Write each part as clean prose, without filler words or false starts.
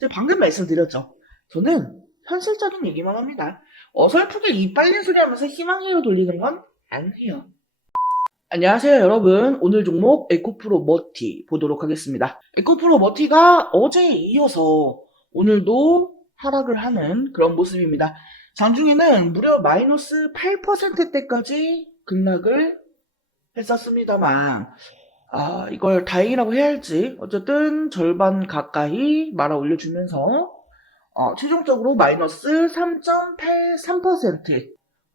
제가 방금 말씀드렸죠. 저는 현실적인 얘기만 합니다. 어설프게 입 빨린 소리 하면서 희망회로 돌리는 건 안 해요. 안녕하세요, 여러분. 오늘 종목 에코프로 머티 보도록 하겠습니다. 에코프로 머티가 어제에 이어서 오늘도 하락을 하는 그런 모습입니다. 장중에는 무려 마이너스 8%대까지 급락을 했었습니다만, 이걸 다행이라고 해야 할지, 어쨌든 절반 가까이 말아 올려주면서, 최종적으로 마이너스 3.83%,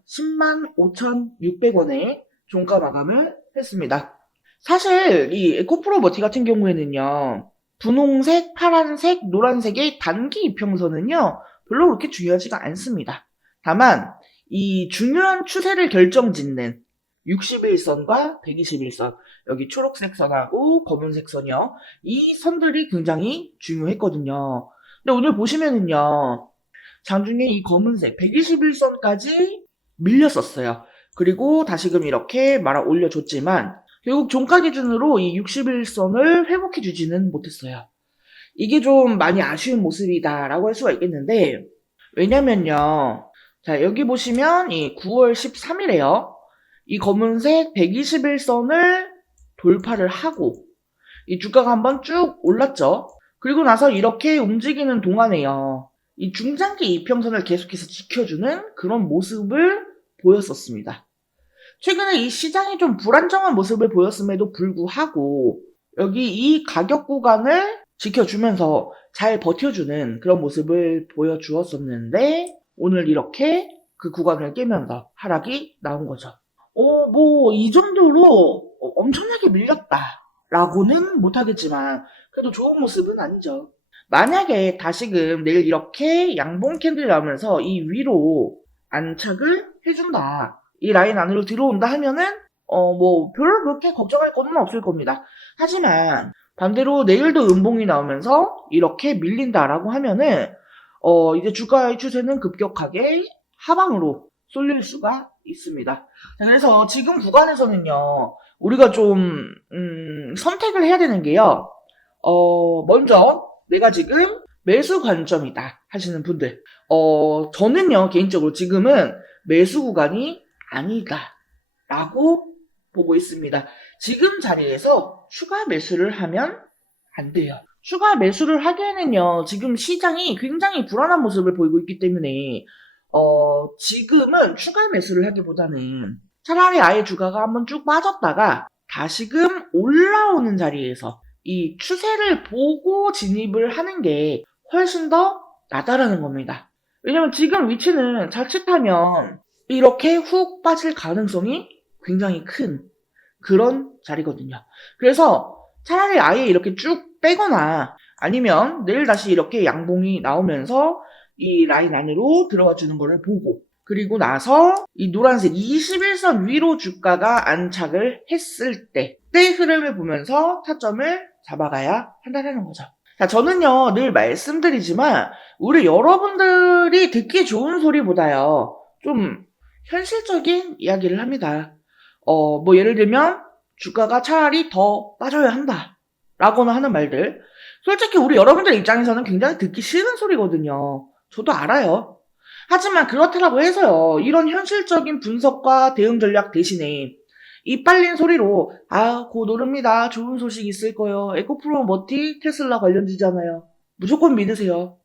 10만 5,600원에 종가 마감을 했습니다. 사실 이 에코프로 머티 같은 경우에는요, 분홍색, 파란색, 노란색의 단기 이평선은요, 별로 그렇게 중요하지가 않습니다. 다만 이 중요한 추세를 결정짓는 61선과 121선, 여기 초록색 선하고 검은색 선이요. 이 선들이 굉장히 중요했거든요. 근데 오늘 보시면은요, 장중에 이 검은색 121선까지 밀렸었어요. 그리고 다시금 이렇게 말아 올려줬지만 결국 종가 기준으로 이 61선을 회복해주지는 못했어요. 이게 좀 많이 아쉬운 모습이다라고 할 수가 있겠는데, 왜냐면요, 자 여기 보시면 이 9월 13일에요. 이 검은색 121선을 돌파를 하고 이 주가가 한번 쭉 올랐죠. 그리고 나서 이렇게 움직이는 동안에요, 이 중장기 이평선을 계속해서 지켜주는 그런 모습을 보였었습니다. 최근에 이 시장이 좀 불안정한 모습을 보였음에도 불구하고 여기 이 가격 구간을 지켜주면서 잘 버텨주는 그런 모습을 보여주었었는데, 오늘 이렇게 그 구간을 깨면서 하락이 나온 거죠. 이 정도로 엄청나게 밀렸다라고는 못하겠지만 그래도 좋은 모습은 아니죠. 만약에 다시금 내일 이렇게 양봉 캔들이 나오면서 이 위로 안착을 해준다, 이 라인 안으로 들어온다 하면은 별로 그렇게 걱정할 건 없을 겁니다. 하지만 반대로 내일도 음봉이 나오면서 이렇게 밀린다라고 하면은 이제 주가의 추세는 급격하게 하방으로 쏠릴 수가 있습니다. 자, 그래서 지금 구간에서는요, 우리가 좀 선택을 해야 되는 게요, 먼저 내가 지금 매수 관점이다 하시는 분들, 저는요 개인적으로 지금은 매수 구간이 아니다 라고 보고 있습니다. 지금 자리에서 추가 매수를 하면 안 돼요. 추가 매수를 하기에는요, 지금 시장이 굉장히 불안한 모습을 보이고 있기 때문에 지금은 추가 매수를 하기보다는 차라리 아예 주가가 한번 쭉 빠졌다가 다시금 올라오는 자리에서 이 추세를 보고 진입을 하는 게 훨씬 더 낫다라는 겁니다. 왜냐면 지금 위치는 자칫하면 이렇게 훅 빠질 가능성이 굉장히 큰 그런 자리거든요. 그래서 차라리 아예 이렇게 쭉 빼거나 아니면 내일 다시 이렇게 양봉이 나오면서 이 라인 안으로 들어와 주는 거를 보고, 그리고 나서 이 노란색 21선 위로 주가가 안착을 했을 때 흐름을 보면서 타점을 잡아가야 한다는 거죠. 자, 저는요 늘 말씀드리지만 우리 여러분들이 듣기 좋은 소리보다요 좀 현실적인 이야기를 합니다. 예를 들면 주가가 차라리 더 빠져야 한다 라거나 하는 말들, 솔직히 우리 여러분들 입장에서는 굉장히 듣기 싫은 소리거든요. 저도 알아요. 하지만 그렇다고 해서요, 이런 현실적인 분석과 대응 전략 대신에 입 빨린 소리로 곧 오릅니다, 좋은 소식 있을 거예요, 에코프로 머티 테슬라 관련주잖아요, 무조건 믿으세요,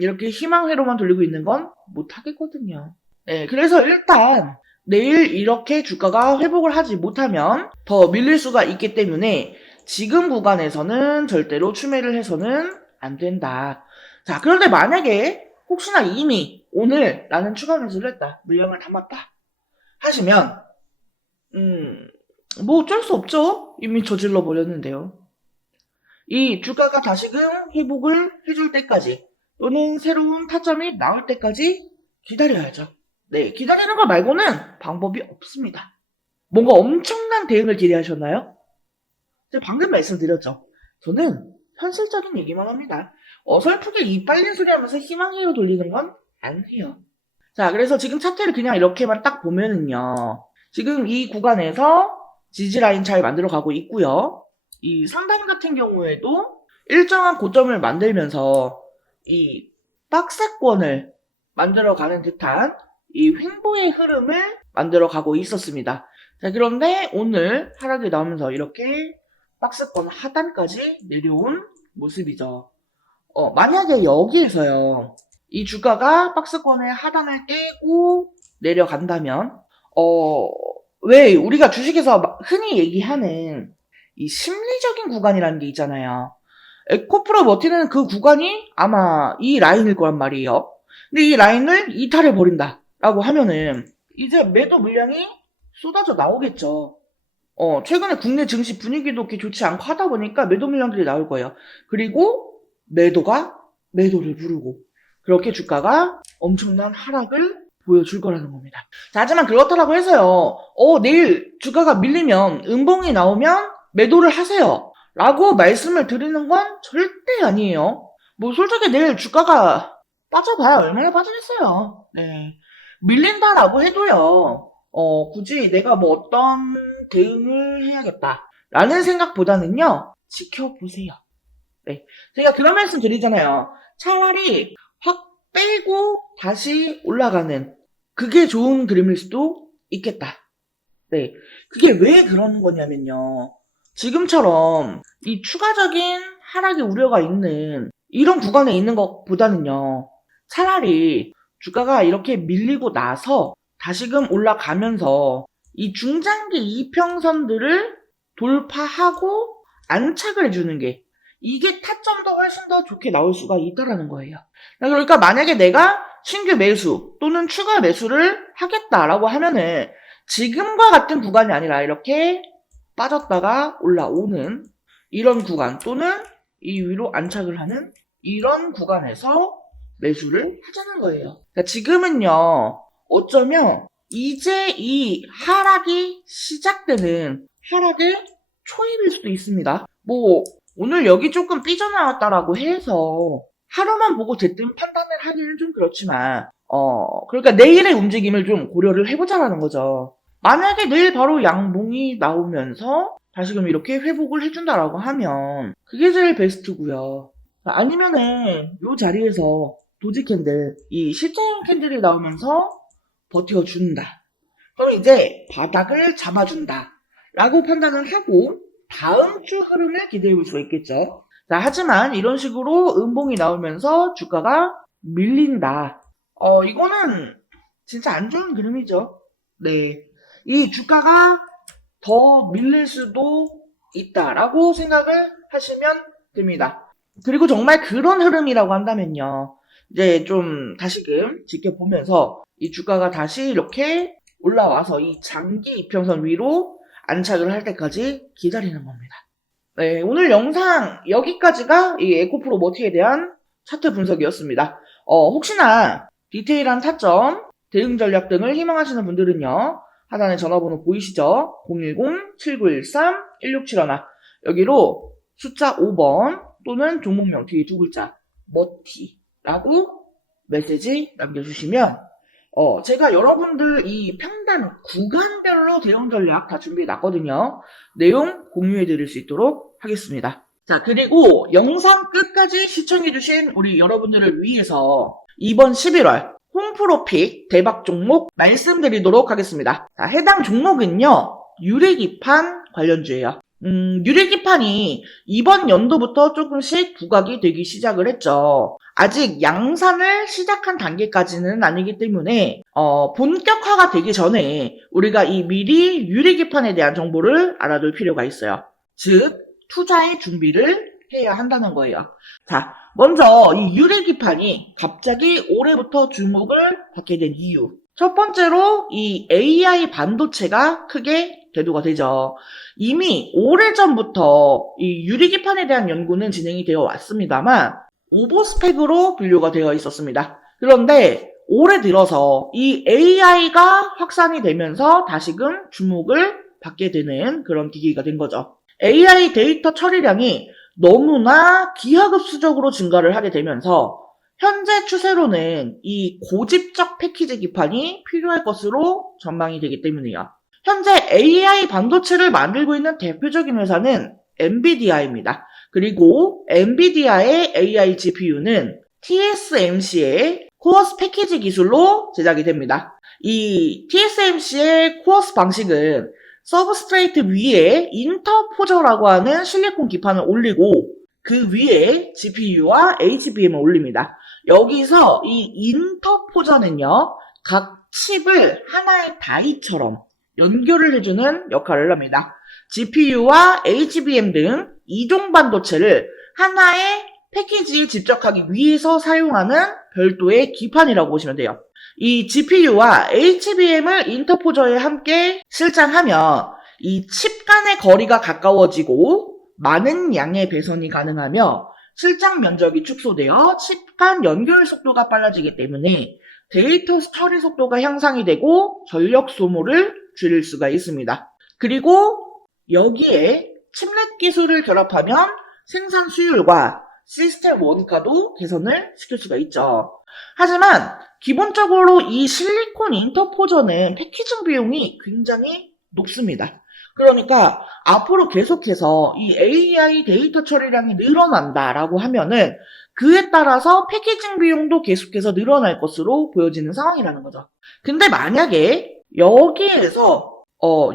이렇게 희망회로만 돌리고 있는 건 못하겠거든요. 네, 그래서 일단 내일 이렇게 주가가 회복을 하지 못하면 더 밀릴 수가 있기 때문에 지금 구간에서는 절대로 추매를 해서는 안 된다. 자, 그런데 만약에 혹시나 이미 오늘 나는 추가 매수를 했다, 물량을 담았다 하시면 어쩔 수 없죠. 이미 저질러 버렸는데요. 이 주가가 다시금 회복을 해줄 때까지 또는 새로운 타점이 나올 때까지 기다려야죠. 네, 기다리는 거 말고는 방법이 없습니다. 뭔가 엄청난 대응을 기대하셨나요? 제가 방금 말씀드렸죠. 저는 현실적인 얘기만 합니다. 어설프게 입 빨린 소리 하면서 희망회로 돌리는 건 안 해요. 자, 그래서 지금 차트를 그냥 이렇게만 딱 보면은요, 지금 이 구간에서 지지라인 잘 만들어 가고 있고요. 이 상단 같은 경우에도 일정한 고점을 만들면서 이 박스권을 만들어가는 듯한 이 횡보의 흐름을 만들어가고 있었습니다. 자, 그런데 오늘 하락이 나오면서 이렇게 박스권 하단까지 내려온 모습이죠. 만약에 여기에서요, 이 주가가 박스권의 하단을 깨고 내려간다면, 왜 우리가 주식에서 흔히 얘기하는 이 심리적인 구간이라는 게 있잖아요. 에코프로 버티는 그 구간이 아마 이 라인일 거란 말이에요. 근데 이 라인을 이탈해 버린다 라고 하면은 이제 매도 물량이 쏟아져 나오겠죠. 최근에 국내 증시 분위기도 그렇게 좋지 않고 하다 보니까 매도 물량들이 나올 거예요. 그리고 매도가 매도를 부르고 그렇게 주가가 엄청난 하락을 보여줄 거라는 겁니다. 자, 하지만 그렇다고 해서요. 내일 주가가 밀리면 음봉이 나오면 매도를 하세요. 라고 말씀을 드리는 건 절대 아니에요. 뭐 솔직히 내일 주가가 빠져봐야 얼마나 빠지겠어요. 네. 밀린다라고 해도요. 굳이 내가 뭐 어떤 대응을 해야겠다. 라는 생각보다는요. 지켜보세요. 네. 제가 그런 말씀 드리잖아요. 차라리 확 빼고 다시 올라가는 그게 좋은 그림일 수도 있겠다. 네. 그게 왜 그런 거냐면요. 지금처럼 이 추가적인 하락의 우려가 있는 이런 구간에 있는 것보다는요. 차라리 주가가 이렇게 밀리고 나서 다시금 올라가면서 이 중장기 이평선들을 돌파하고 안착을 해주는 게 이게 타점도 훨씬 더 좋게 나올 수가 있다라는 거예요. 그러니까 만약에 내가 신규 매수 또는 추가 매수를 하겠다라고 하면은 지금과 같은 구간이 아니라 이렇게 빠졌다가 올라오는 이런 구간 또는 이 위로 안착을 하는 이런 구간에서 매수를 하자는 거예요. 그러니까 지금은요, 어쩌면 이제 이 하락이 시작되는 하락의 초입일 수도 있습니다. 뭐 오늘 여기 조금 삐져나왔다라고 해서 하루만 보고 대뜸 판단을 하기는 좀 그렇지만 그러니까 내일의 움직임을 좀 고려를 해보자라는 거죠. 만약에 내일 바로 양봉이 나오면서 다시금 이렇게 회복을 해준다라고 하면 그게 제일 베스트고요. 아니면은 이 자리에서 도지 캔들, 이 실제형 캔들이 나오면서 버텨준다. 그럼 이제 바닥을 잡아준다. 라고 판단을 하고 다음 주 흐름을 기대해 볼 수가 있겠죠. 자, 하지만 이런 식으로 음봉이 나오면서 주가가 밀린다. 이거는 진짜 안 좋은 그림이죠. 네. 이 주가가 더 밀릴 수도 있다라고 생각을 하시면 됩니다. 그리고 정말 그런 흐름이라고 한다면요. 이제 좀 다시금 지켜보면서 이 주가가 다시 이렇게 올라와서 이 장기 이평선 위로 안착을 할 때까지 기다리는 겁니다. 네, 오늘 영상 여기까지가 이 에코프로 머티에 대한 차트 분석이었습니다. 혹시나 디테일한 타점, 대응 전략 등을 희망하시는 분들은요. 하단에 전화번호 보이시죠? 010-7913-1671 여기로 숫자 5번 또는 종목명 뒤에 두 글자 머티라고 메시지 남겨주시면 제가 여러분들 이 평단 구간별로 대응 전략 다 준비해 놨거든요. 내용 공유해 드릴 수 있도록 하겠습니다. 자, 그리고 영상 끝까지 시청해주신 우리 여러분들을 위해서 이번 11월 홈프로픽 대박 종목 말씀드리도록 하겠습니다. 자, 해당 종목은요, 유리기판 관련주예요. 유리기판이 이번 연도부터 조금씩 부각이 되기 시작을 했죠. 아직 양산을 시작한 단계까지는 아니기 때문에 본격화가 되기 전에 우리가 이 미리 유리기판에 대한 정보를 알아둘 필요가 있어요. 즉 투자의 준비를 해야 한다는 거예요. 자, 먼저 이 유리기판이 갑자기 올해부터 주목을 받게 된 이유. 첫 번째로 이 AI 반도체가 크게 대두가 되죠. 이미 오래전부터 이 유리기판에 대한 연구는 진행이 되어 왔습니다만 오버스펙으로 분류가 되어 있었습니다. 그런데 올해 들어서 이 AI가 확산이 되면서 다시금 주목을 받게 되는 그런 기기가 된 거죠. AI 데이터 처리량이 너무나 기하급수적으로 증가를 하게 되면서 현재 추세로는 이 고집적 패키지 기판이 필요할 것으로 전망이 되기 때문이에요. 현재 AI 반도체를 만들고 있는 대표적인 회사는 엔비디아입니다. 그리고 엔비디아의 AI GPU는 TSMC의 코어스 패키지 기술로 제작이 됩니다. 이 TSMC의 코어스 방식은 서브스트레이트 위에 인터포저라고 하는 실리콘 기판을 올리고 그 위에 GPU와 HBM을 올립니다. 여기서 이 인터포저는요, 각 칩을 하나의 다이처럼 연결을 해주는 역할을 합니다. GPU와 HBM 등 이종 반도체를 하나의 패키지에 집적하기 위해서 사용하는 별도의 기판이라고 보시면 돼요. 이 GPU와 HBM을 인터포저에 함께 실장하면 이 칩 간의 거리가 가까워지고 많은 양의 배선이 가능하며 실장 면적이 축소되어 칩 간 연결 속도가 빨라지기 때문에 데이터 처리 속도가 향상이 되고 전력 소모를 줄일 수가 있습니다. 그리고 여기에 칩넷 기술을 결합하면 생산 수율과 시스템 원가도 개선을 시킬 수가 있죠. 하지만 기본적으로 이 실리콘 인터포저는 패키징 비용이 굉장히 높습니다. 그러니까 앞으로 계속해서 이 AI 데이터 처리량이 늘어난다라고 하면은 그에 따라서 패키징 비용도 계속해서 늘어날 것으로 보여지는 상황이라는 거죠. 근데 만약에 여기에서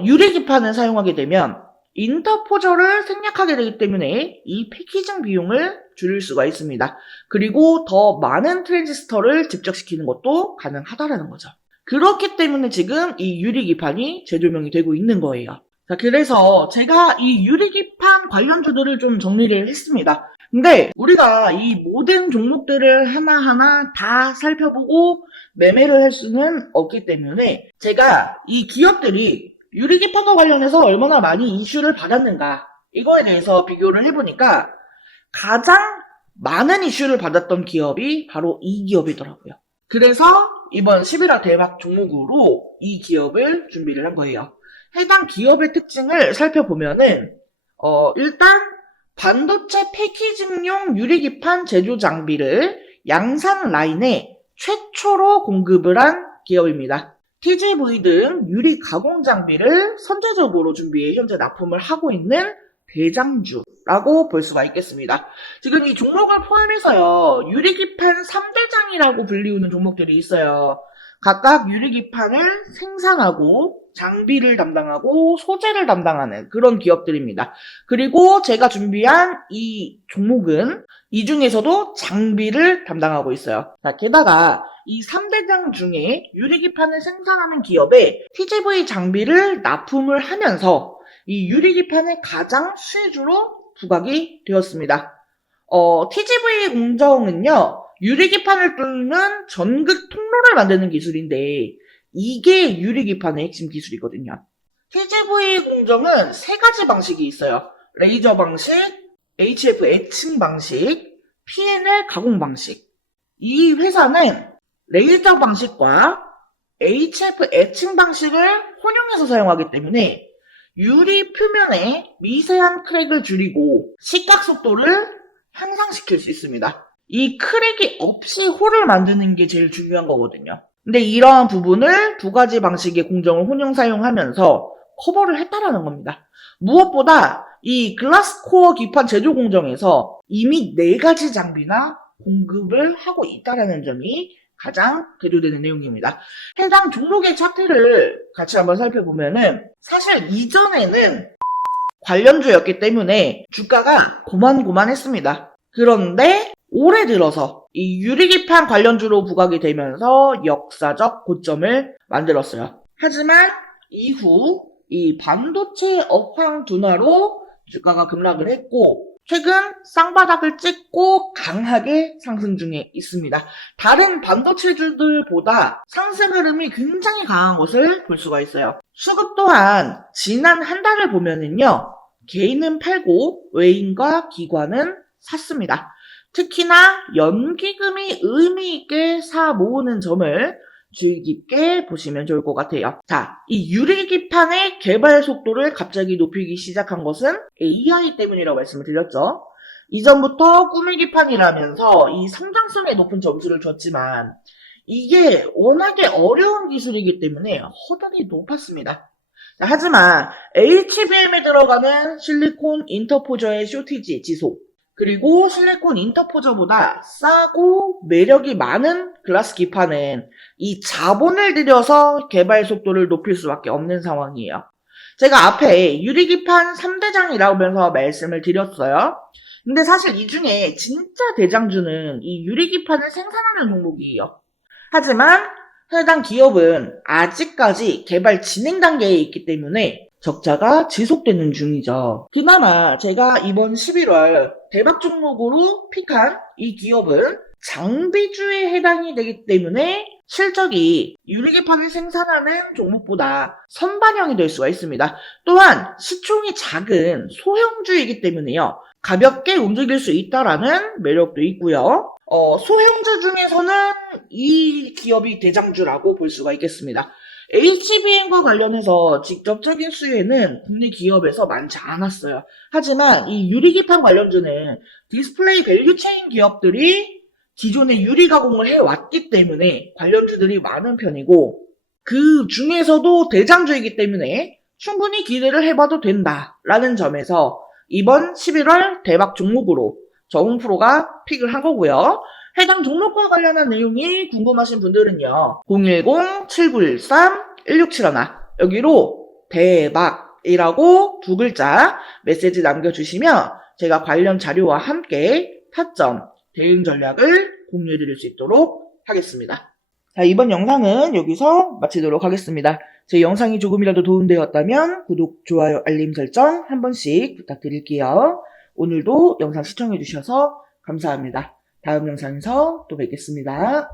유리기판을 사용하게 되면 인터포저를 생략하게 되기 때문에 이 패키징 비용을 줄일 수가 있습니다. 그리고 더 많은 트랜지스터를 집적시키는 것도 가능하다라는 거죠. 그렇기 때문에 지금 이 유리기판이 재조명이 되고 있는 거예요. 자, 그래서 제가 이 유리기판 관련주들을 좀 정리를 했습니다. 근데 우리가 이 모든 종목들을 하나하나 다 살펴보고 매매를 할 수는 없기 때문에 제가 이 기업들이 유리기판과 관련해서 얼마나 많이 이슈를 받았는가 이거에 대해서 비교를 해보니까 가장 많은 이슈를 받았던 기업이 바로 이 기업이더라고요. 그래서 이번 11화 대박 종목으로 이 기업을 준비를 한 거예요. 해당 기업의 특징을 살펴보면은 일단 반도체 패키징용 유리기판 제조 장비를 양산 라인에 최초로 공급을 한 기업입니다. TGV 등 유리 가공 장비를 선제적으로 준비해 현재 납품을 하고 있는 대장주라고 볼 수가 있겠습니다. 지금 이 종목을 포함해서요, 유리기판 3대장이라고 불리우는 종목들이 있어요. 각각 유리기판을 생산하고 장비를 담당하고 소재를 담당하는 그런 기업들입니다. 그리고 제가 준비한 이 종목은 이 중에서도 장비를 담당하고 있어요. 자, 게다가 이 3대장 중에 유리기판을 생산하는 기업에 TGV 장비를 납품을 하면서 이 유리기판의 가장 수혜주로 부각이 되었습니다. TGV 공정은요, 유리기판을 뚫는 전극 통로를 만드는 기술인데 이게 유리기판의 핵심 기술이거든요. TGV 공정은 세 가지 방식이 있어요. 레이저 방식, HF 애칭 방식, PNL 가공 방식. 이 회사는 레이저 방식과 HF 애칭 방식을 혼용해서 사용하기 때문에 유리 표면에 미세한 크랙을 줄이고 시각 속도를 향상시킬 수 있습니다. 이 크랙이 없이 홀을 만드는 게 제일 중요한 거거든요. 근데 이러한 부분을 두 가지 방식의 공정을 혼용 사용하면서 커버를 했다라는 겁니다. 무엇보다 이 글라스코어 기판 제조 공정에서 이미 4가지 장비나 공급을 하고 있다라는 점이 가장 대조되는 내용입니다. 해당 종목의 차트를 같이 한번 살펴보면은 사실 이전에는 관련주였기 때문에 주가가 고만고만했습니다. 그런데 올해 들어서 이 유리기판 관련주로 부각이 되면서 역사적 고점을 만들었어요. 하지만 이후 이 반도체 업황 둔화로 주가가 급락을 했고 최근 쌍바닥을 찍고 강하게 상승 중에 있습니다. 다른 반도체주들보다 상승 흐름이 굉장히 강한 것을 볼 수가 있어요. 수급 또한 지난 한 달을 보면은요, 개인은 팔고 외인과 기관은 샀습니다. 특히나 연기금이 의미 있게 사 모으는 점을 주의 깊게 보시면 좋을 것 같아요. 자, 이 유리기판의 개발 속도를 갑자기 높이기 시작한 것은 AI 때문이라고 말씀을 드렸죠. 이전부터 꾸미기판이라면서 이 성장성에 높은 점수를 줬지만 이게 워낙에 어려운 기술이기 때문에 허들이 높았습니다. 자, 하지만 HBM에 들어가는 실리콘 인터포저의 쇼티지 지속, 그리고 실내권 인터포저보다 싸고 매력이 많은 글라스 기판은 이 자본을 들여서 개발 속도를 높일 수밖에 없는 상황이에요. 제가 앞에 유리기판 3대장이라면서 말씀을 드렸어요. 근데 사실 이 중에 진짜 대장주는 이 유리기판을 생산하는 종목이에요. 하지만 해당 기업은 아직까지 개발 진행 단계에 있기 때문에 적자가 지속되는 중이죠. 그나마 제가 이번 11월 대박 종목으로 픽한 이 기업은 장비주에 해당이 되기 때문에 실적이 유리기판을 생산하는 종목보다 선반영이 될 수가 있습니다. 또한 시총이 작은 소형주이기 때문에요. 가볍게 움직일 수 있다라는 매력도 있고요. 소형주 중에서는 이 기업이 대장주라고 볼 수가 있겠습니다. HBM과 관련해서 직접적인 수혜는 국내 기업에서 많지 않았어요. 하지만 이 유리기판 관련주는 디스플레이 밸류체인 기업들이 기존에 유리 가공을 해왔기 때문에 관련주들이 많은 편이고 그 중에서도 대장주이기 때문에 충분히 기대를 해봐도 된다라는 점에서 이번 11월 대박 종목으로 저웅프로가 픽을 한 거고요. 해당 종목과 관련한 내용이 궁금하신 분들은요. 010-7913-1671 여기로 대박이라고 두 글자 메시지 남겨주시면 제가 관련 자료와 함께 타점, 대응 전략을 공유해드릴 수 있도록 하겠습니다. 자, 이번 영상은 여기서 마치도록 하겠습니다. 제 영상이 조금이라도 도움되었다면 구독, 좋아요, 알림 설정 한 번씩 부탁드릴게요. 오늘도 영상 시청해주셔서 감사합니다. 다음 영상에서 또 뵙겠습니다.